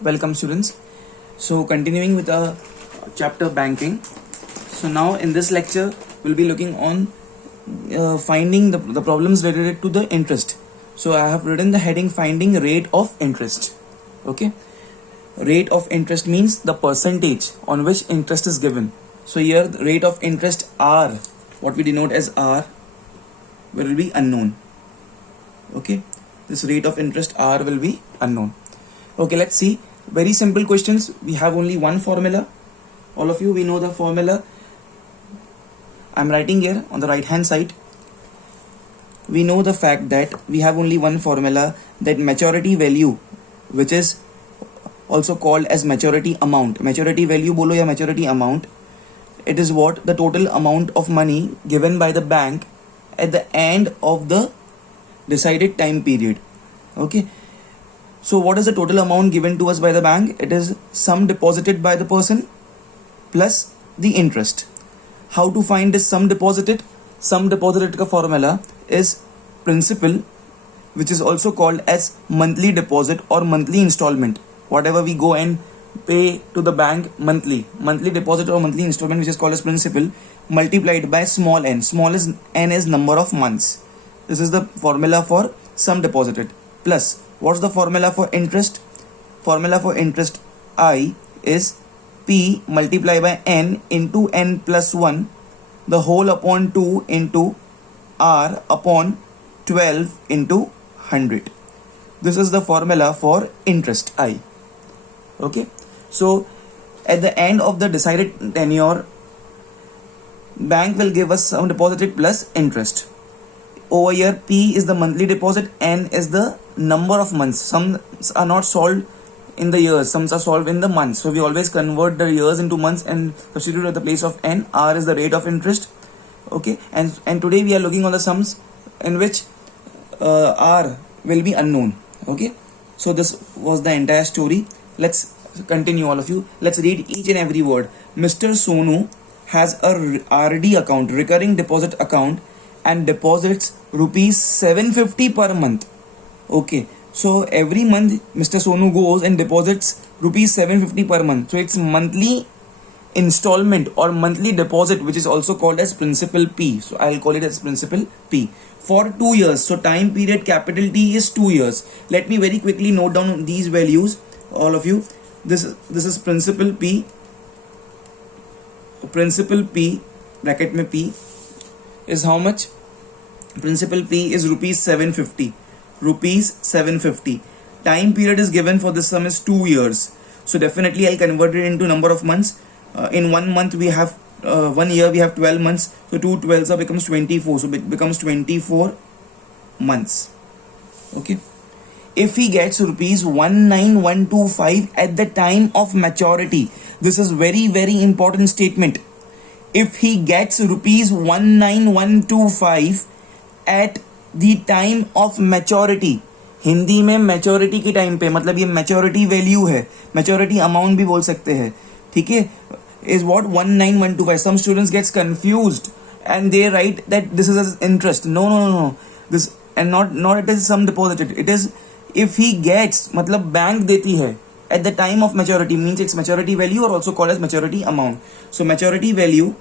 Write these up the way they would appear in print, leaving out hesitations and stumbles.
Welcome students. So continuing with our chapter banking. So now in this lecture we'll be looking on finding the problems related to the interest. So I have written the heading finding rate of interest. Okay. Rate of interest means the percentage on which interest is given. So here the rate of interest R, what we denote as R, will be unknown. Okay. This rate of interest R will be unknown. Okay, let's see. Very simple questions. We have only one formula. All of you, we know the formula. I'm writing here on the right hand side. We know the fact that we have only one formula, that maturity value, which is also called as maturity amount. Maturity value bolo ya maturity amount. It is what? The total amount of money given by the bank at the end of the decided time period. Okay. So what is the total amount given to us by the bank? It is sum deposited by the person plus the interest. How to find this sum deposited? Sum deposited ka formula is principal, which is also called as monthly deposit or monthly installment. Whatever we go and pay to the bank monthly deposit or monthly installment, which is called as principal, multiplied by small n. Small is n is number of months. This is the formula for sum deposited. Plus, what's the formula for interest? Formula for interest I is P multiplied by n into n plus 1, the whole upon 2 into R upon 12 into 100. This is the formula for interest I. Okay. So, at the end of the decided tenure, bank will give us sum deposited plus interest. Over here, P is the monthly deposit, N is the number of months. Sums are not solved in the years, sums are solved in the months. So we always convert the years into months and substitute at the place of N. R is the rate of interest. Okay, and today we are looking on the sums in which R will be unknown. Okay, so this was the entire story. Let's continue, all of you. Let's read each and every word. Mr. Sonu has a RD account, recurring deposit account, and deposits rupees 750 per month. Okay, so every month Mr. Sonu goes and deposits rupees 750 per month. So it's monthly installment or monthly deposit, which is also called as principal P. So I'll call it as principal P for 2 years. So time period capital T is 2 years. Let me very quickly note down these values, all of you. This is principal P. Principal P bracket mein P is how much? Principal P is rupees 750. Rupees 750. Time period is given for this sum is 2 years. So definitely I'll convert it into number of months. In 1 month we have 1 year we have 12 months. So 2 12s becomes 24. So it becomes 24 months. Okay. If he gets rupees 19125 at the time of maturity, this is very important statement. If he gets rupees 19125 at the time of maturity, Hindi में maturity के time पे, मतलब ये maturity value है, maturity amount भी बोल सकते हैं, ठीक है, is what 19125. Some students gets confused and they write that this is as interest. No. This and not it is sum deposited. It is if he gets, मतलब bank देती है at the time of maturity, means it's maturity value or also called as maturity amount. So maturity value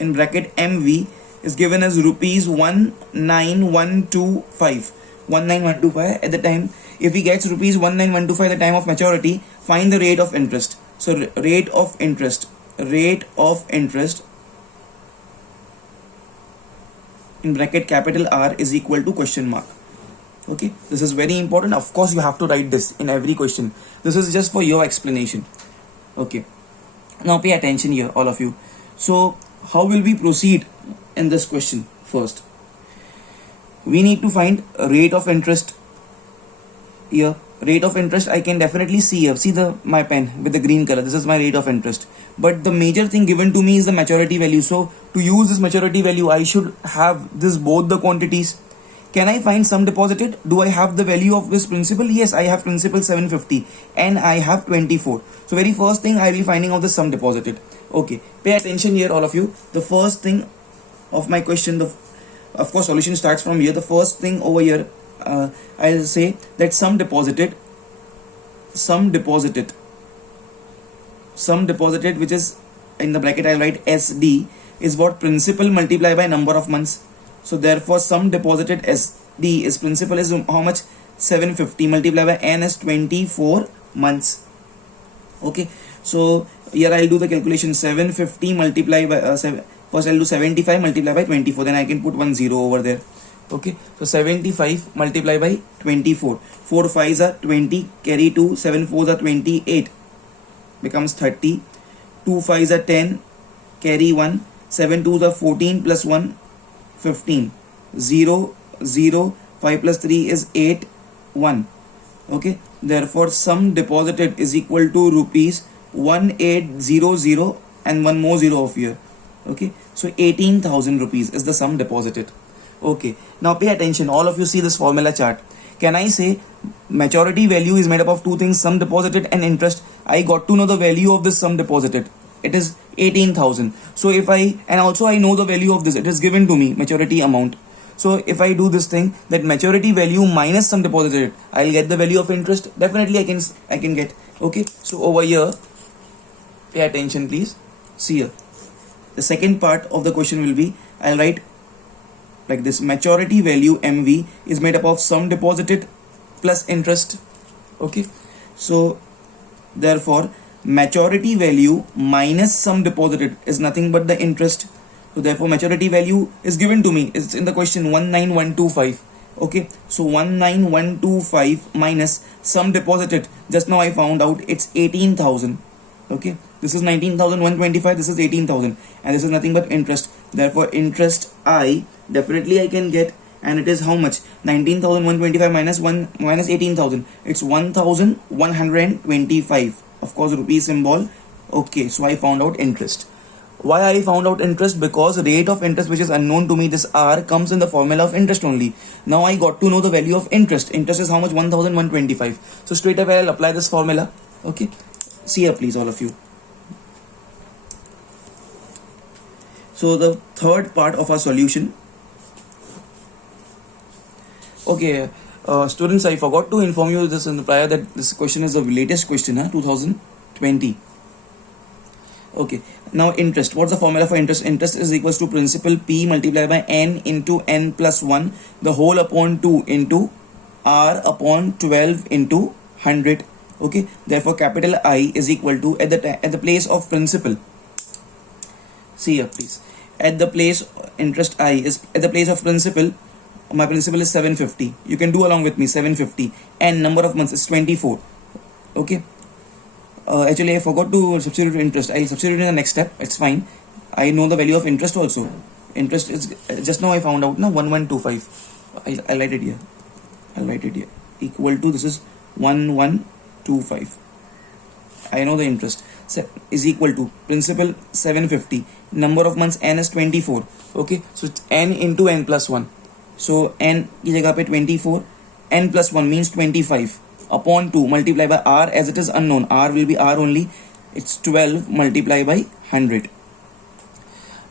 in bracket MV is given as rupees 19125. 19125 at the time. If he gets rupees 19125 at the time of maturity, find the rate of interest. So rate of interest in bracket capital R is equal to question mark. Okay, this is very important. Of course you have to write this in every question. This is just for your explanation. Okay, now pay attention here, all of you. So how will we proceed in this question? First, we need to find a rate of interest here. Rate of interest I can definitely see here. See my pen with the green color. This is my rate of interest. But the major thing given to me is the maturity value. So to use this maturity value, I should have this both the quantities. Can I find sum deposited? Do I have the value of this principal? Yes, I have principal 750 and I have 24. So very first thing I will be finding out the sum deposited. Okay, pay attention here, all of you. The first thing of my question, of course solution starts from here. The first thing over here I'll say that sum deposited which is in the bracket I'll write SD is what? Principal multiplied by number of months. So therefore sum deposited SD is principal is how much? 750 multiplied by n is 24 months. Okay, so here I'll do the calculation. 750 multiplied by first I'll do 75 multiplied by 24, then I can put 10 over there. Okay, so 75 multiplied by 24, 4 5s are 20, carry 2, 7 4s are 28, becomes 30, 2 5s are 10, carry 1, 7 2s are 14 plus 1 15, 0 0, 5 plus 3 is 8 1. Okay, therefore sum deposited is equal to rupees 1800 and one more zero of here. Okay, so 18,000 rupees is the sum deposited. Okay, now pay attention, all of you see this formula chart. Can I say maturity value is made up of two things, sum deposited and interest? I got to know the value of this sum deposited, it is 18,000. So if I, and also I know the value of this, it is given to me, maturity amount. So if I do this thing, that maturity value minus sum deposited, I'll get the value of interest. Definitely I can get. Okay, so over here, pay attention please. See here, the second part of the question will be, I'll write like this: maturity value MV is made up of sum deposited plus interest. Okay, so therefore maturity value minus sum deposited is nothing but the interest. So therefore maturity value is given to me, it's in the question, 19125. Okay, so 19125 minus sum deposited, just now I found out it's 18,000. Okay, this is 19,125, this is 18,000, and this is nothing but interest. Therefore interest I definitely I can get, and it is how much? 19,125 minus 18,000, it's 1,125, of course rupee symbol. Okay, so I found out interest. Why I found out interest? Because rate of interest which is unknown to me, this R comes in the formula of interest only. Now I got to know the value of interest. Interest is how much? 1,125. So straight away I'll apply this formula. Okay, see here please all of you. So the third part of our solution. Okay, students, I forgot to inform you this in the prior that this question is the latest question, 2020. Okay, now interest. What's the formula for interest? Interest is equals to principal P multiplied by n into n plus 1 the whole upon 2 into r upon 12 into 100. Okay, therefore capital I is equal to, at the place of principal, see here please, at the place interest I is at the place of principal. My principal is 750. You can do along with me, 750, and number of months is 24. Okay, actually I forgot to substitute interest. I'll substitute in the next step, it's fine. I know the value of interest also. Interest is just now I found out, 1125. I'll write it here, equal to, this is 1125. I know the interest is equal to principal 750, number of months n is 24. Okay, so it's n into n plus 1. So n की जगह पे 24, n plus 1 means 25 upon 2 multiplied by r, as it is unknown, r will be r only, it's 12 multiplied by 100.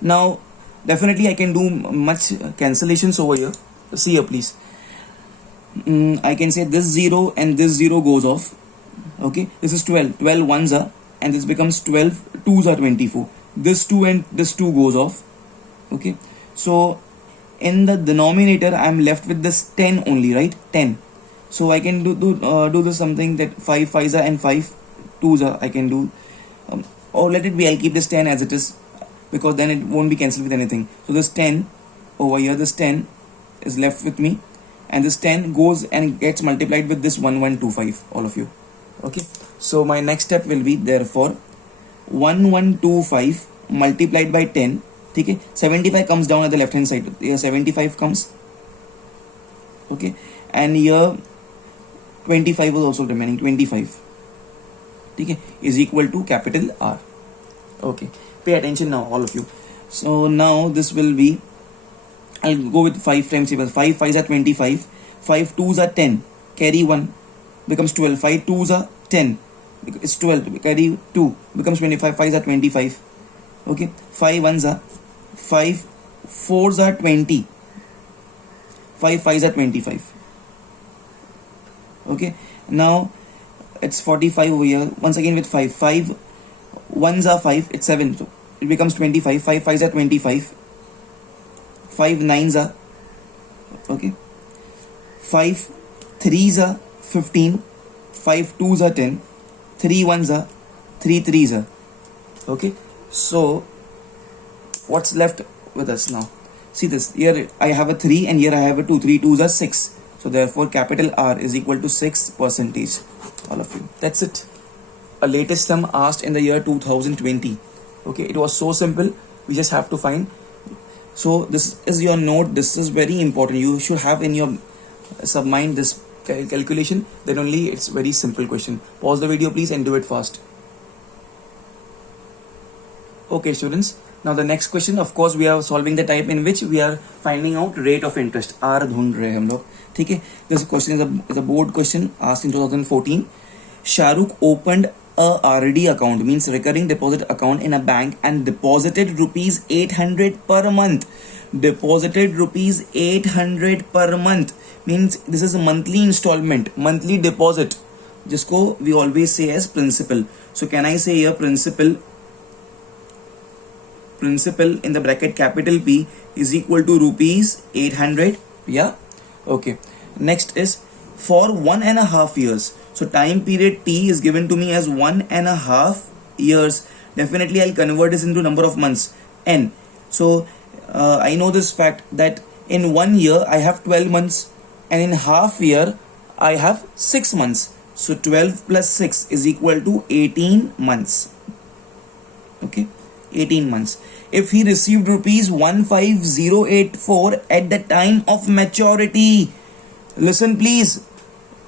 Now definitely I can do much cancellations over here. See here please, I can say this 0 and this 0 goes off. Okay, this is 12 ones are, and this becomes 12 2s are 24. This 2 and this 2 goes off. Okay, so in the denominator I am left with this 10 only, right? 10. So I can do this something, that 5 5s are and 5 2s are I can do, or let it be, I'll keep this 10 as it is, because then it won't be cancelled with anything. So this 10 over here, this 10 is left with me, and this 10 goes and gets multiplied with this 1125, all of you. Okay, so my next step will be, therefore 1125 multiplied by 10. Okay, 75 comes down at the left hand side, here 75 comes. Okay, and here 25 was also remaining, 25. Okay, is equal to capital R. Okay, pay attention now all of you. So now this will be, I'll go with 5 times table. 5 5s are 25, 5 2s are 10, carry 1 becomes 12, 5 2s are 10, it's 12, carry 2 becomes 25, 5s are 25. Okay, 5 1s are 5 4s are 20, 5 5s are 25. Okay, now it's 45 over here. Once again with 5. 5 ones are 5, it's 7. So it becomes 25. 5 5s are 25. 5 9s are, okay, 5 3s are 15. 5 2s are 10. 3 1s are, 3 3s are. Okay, so what's left with us now? See this, here I have a 3 and here I have a 2. 3 2s are 6. So therefore capital R is equal to 6%. All of you. That's it. A latest sum asked in the year 2020. Okay, it was so simple. We just have to find. So this is your note. This is very important. You should have in your submind this calculation. Then only it's very simple question. Pause the video please and do it fast. Okay students, now the next question, of course we are solving the type in which we are finding out rate of interest. R ढूंढ रहे हैं हम लोग, ठीक है. This question is a board question asked in 2014. Shahrukh opened a RD account, means recurring deposit account, in a bank and deposited rupees 800 per month. Deposited rupees 800 per month means this is a monthly installment, monthly deposit, जिसको we always say as principal. So can I say here principal in the bracket capital P is equal to rupees 800. Yeah, okay. Next is for 1.5 years. So time period T is given to me as 1.5 years. Definitely I'll convert this into number of months, N. So I know this fact that in 1 year I have 12 months and in half year I have 6 months. So 12 plus 6 is equal to 18 months. Okay, 18 months. If he received rupees 15084 at the time of maturity, listen please,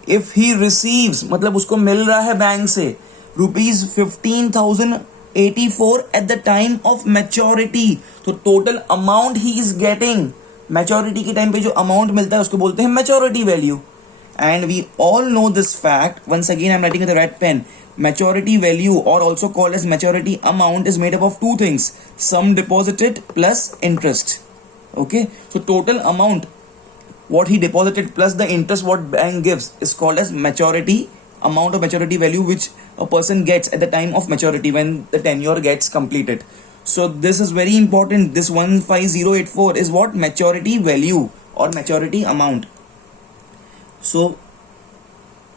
if he receives, मतलब उसको मिल रहा है bank से rupees 15,084 at the time of maturity, तो total amount he is getting, maturity के time पे जो amount मिलता है उसको बोलते हैं maturity value. And we all know this fact. Once again I'm writing with the red pen. Maturity value, or also called as maturity amount, is made up of two things: sum deposited plus interest. Okay, so total amount what he deposited plus the interest what bank gives is called as maturity amount or maturity value, which a person gets at the time of maturity when the tenure gets completed. So this is very important. This 15084 is what? Maturity value or maturity amount. So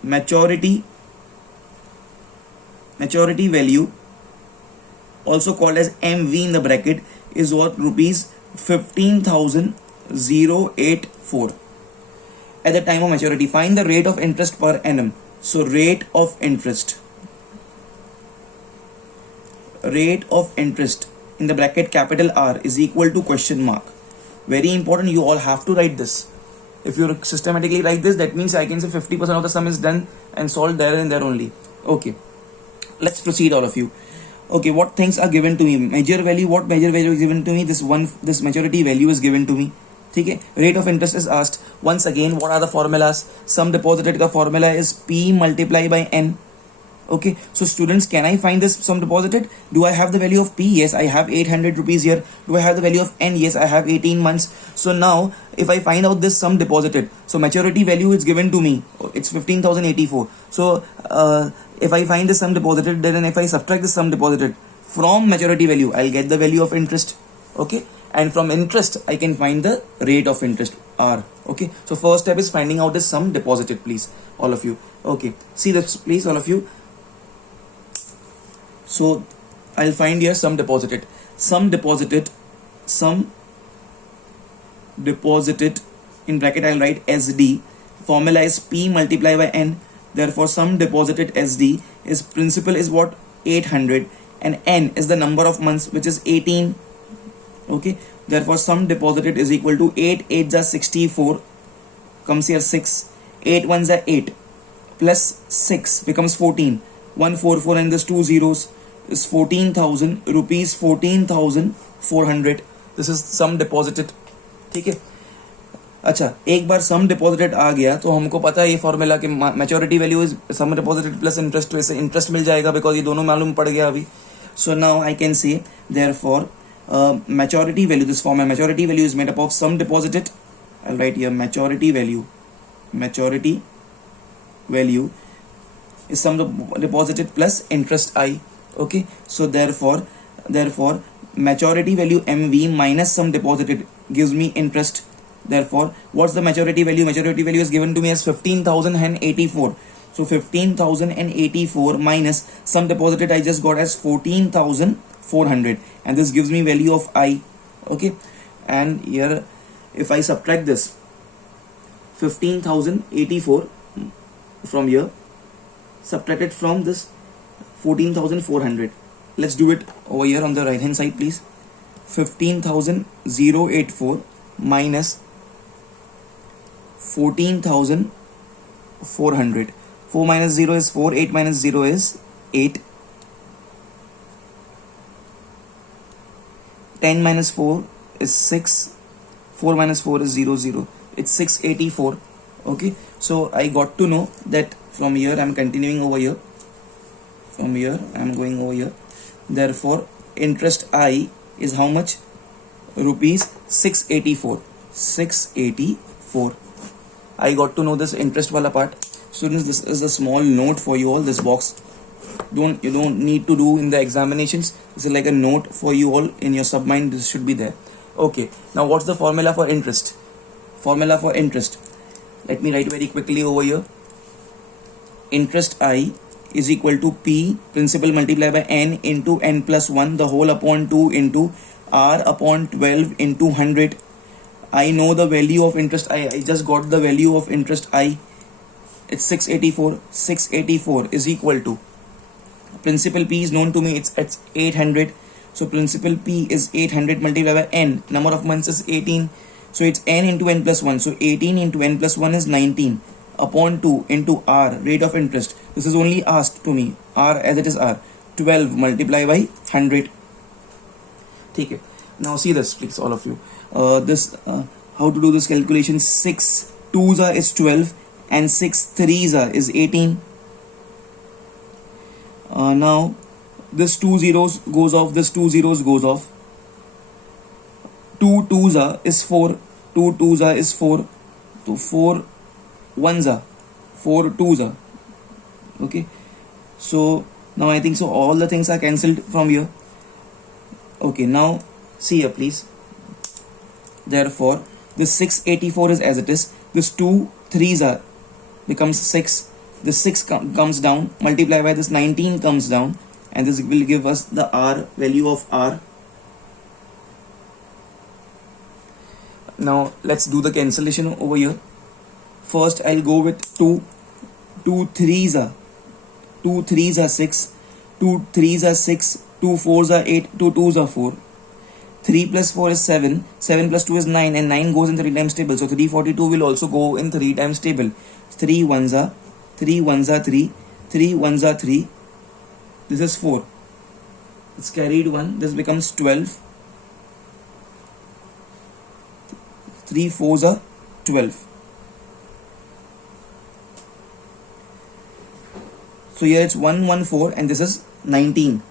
maturity value, also called as MV in the bracket, is what? Rupees 15,084 at the time of maturity. Find the rate of interest per annum. So rate of interest in the bracket capital R is equal to question mark. Very important, you all have to write this. If you systematically write this, that means I can say 50% of the sum is done and solved there and there only. Okay, let's proceed all of you. Okay, what things are given to me? Major value, what major value is given to me? This maturity value is given to me. Okay, rate of interest is asked. Once again, what are the formulas? Sum deposited ka formula is P multiplied by N. Okay, so students, can I find this sum deposited? Do I have the value of P? Yes, I have 800 rupees here. Do I have the value of N? Yes, I have 18 months. So now if I find out this sum deposited, so maturity value is given to me, it's 15,084. So if I find the sum deposited, then if I subtract the sum deposited from maturity value, I'll get the value of interest. Okay, and from interest I can find the rate of interest, R. Okay, so first step is finding out the sum deposited, please, all of you. Okay, see this please, all of you. So I'll find here sum deposited in bracket I'll write SD. Formula is P multiplied by N. Therefore sum deposited SD is principal is what? 800, and N is the number of months, which is 18. Okay, therefore sum deposited is equal to 8 8s are 64, comes here 6, 8 1s are 8, plus 6 becomes 14, 144 and there's 2 zeros is 14,000 rupees, 14,400. This is sum deposited. ठीक है. अच्छा, एक बार सम deposited आ गया तो हमको पता है ये फॉर्मूला कि maturity value is sum deposited plus interest, वैसे इंटरेस्ट मिल जाएगा बिकॉज ये दोनों मालूम पड़ गया अभी. So now I can say therefore maturity value, this form maturity value is made up of sum deposited. I'll write here maturity value is sum deposited plus interest I. Okay, so therefore maturity value MV minus sum deposited gives me interest. Therefore, what's the maturity value? Maturity value is given to me as 15,084. So 15,084 minus sum deposited I just got as 14,400, and this gives me value of I. Okay, and here if I subtract this 15,084 from here, subtract it from this 14,400. Let's do it over here on the right hand side, please. 15,084 minus 14,400. 4 minus 0 is 4, 8 minus 0 is 8. 10 minus 4 is 6. 4 minus 4 is 0, 0. It's 684. Okay, so I got to know that from here I'm continuing over here. From here I'm going over here. Therefore, interest I is how much? Rupees 684. 684. I got to know this interest wala part. Students, this is a small note for you all. This box you don't need to do in the examinations. This is like a note for you all in your submind. This should be there. Okay, now what's the formula for interest? Formula for interest, let me write very quickly over here. Interest I is equal to P, principal multiplied by N into N plus 1, the whole upon 2 into R upon 12 into 100. I know the value of interest I just got the value of interest I. It's 684. 684 is equal to, principal P is known to me, it's 800. So principal P is 800 multiplied by N, number of months is 18. So it's N into N plus 1. So 18 into N plus 1 is 19 upon 2 into R, rate of interest. This is only asked to me, R as it is R. 12 multiplied by 100. Okay. Now see this, please, all of you. How to do this calculation? 6 2s is 12 and 6 3s is 18. Now this 2 zeros goes off, this 2 zeros goes off. 2 2s is 4, 2 2s is 4, so 4 1s 4 2s. Okay, so now I think so all the things are cancelled from here. Okay, now see here, please. Therefore this 684 is as it is. This 2 3s becomes 6. This 6 comes down, multiply by this 19 comes down, and this will give us the R, value of R. Now let's do the cancellation over here. First I'll go with 2 3s are 6, 2 3s are 6, 2 4s are 8, 2 2s are 4. 3 plus 4 is 7, 7 plus 2 is 9, and 9 goes in 3 times table. So 342 will also go in 3 times table. 3 1s are 3 1s are 3, 3 1s are 3. This is 4. It's carried 1. This becomes 12. 3 4s are 12. So here it's 114 and this is 19.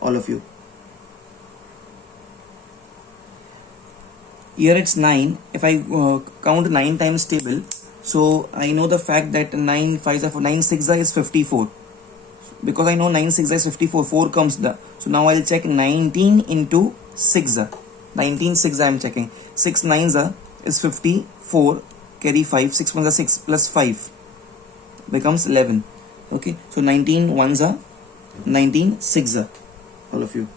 All of you. Here it's 9. If I count 9 times table, so I know the fact that 9 5s are 4, 9 6s is 54. Because I know 9 6s is 54, 4 comes there. So now I'll check 19 into 6. 19 6 I am checking. 6 9s is 54. Carry 5. 6 1s are 6 plus 5 becomes 11. Okay, so 19 1s are 19 6s. All of you.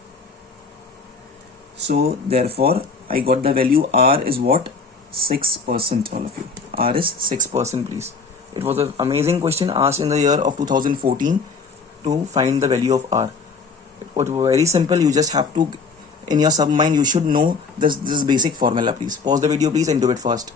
So therefore I got the value R is what? 6%. All of you. R is 6%, please. It was an amazing question asked in the year of 2014 to find the value of R. It was very simple. You just have to, in your submind, you should know this basic formula, please. Pause the video, please, and do it first.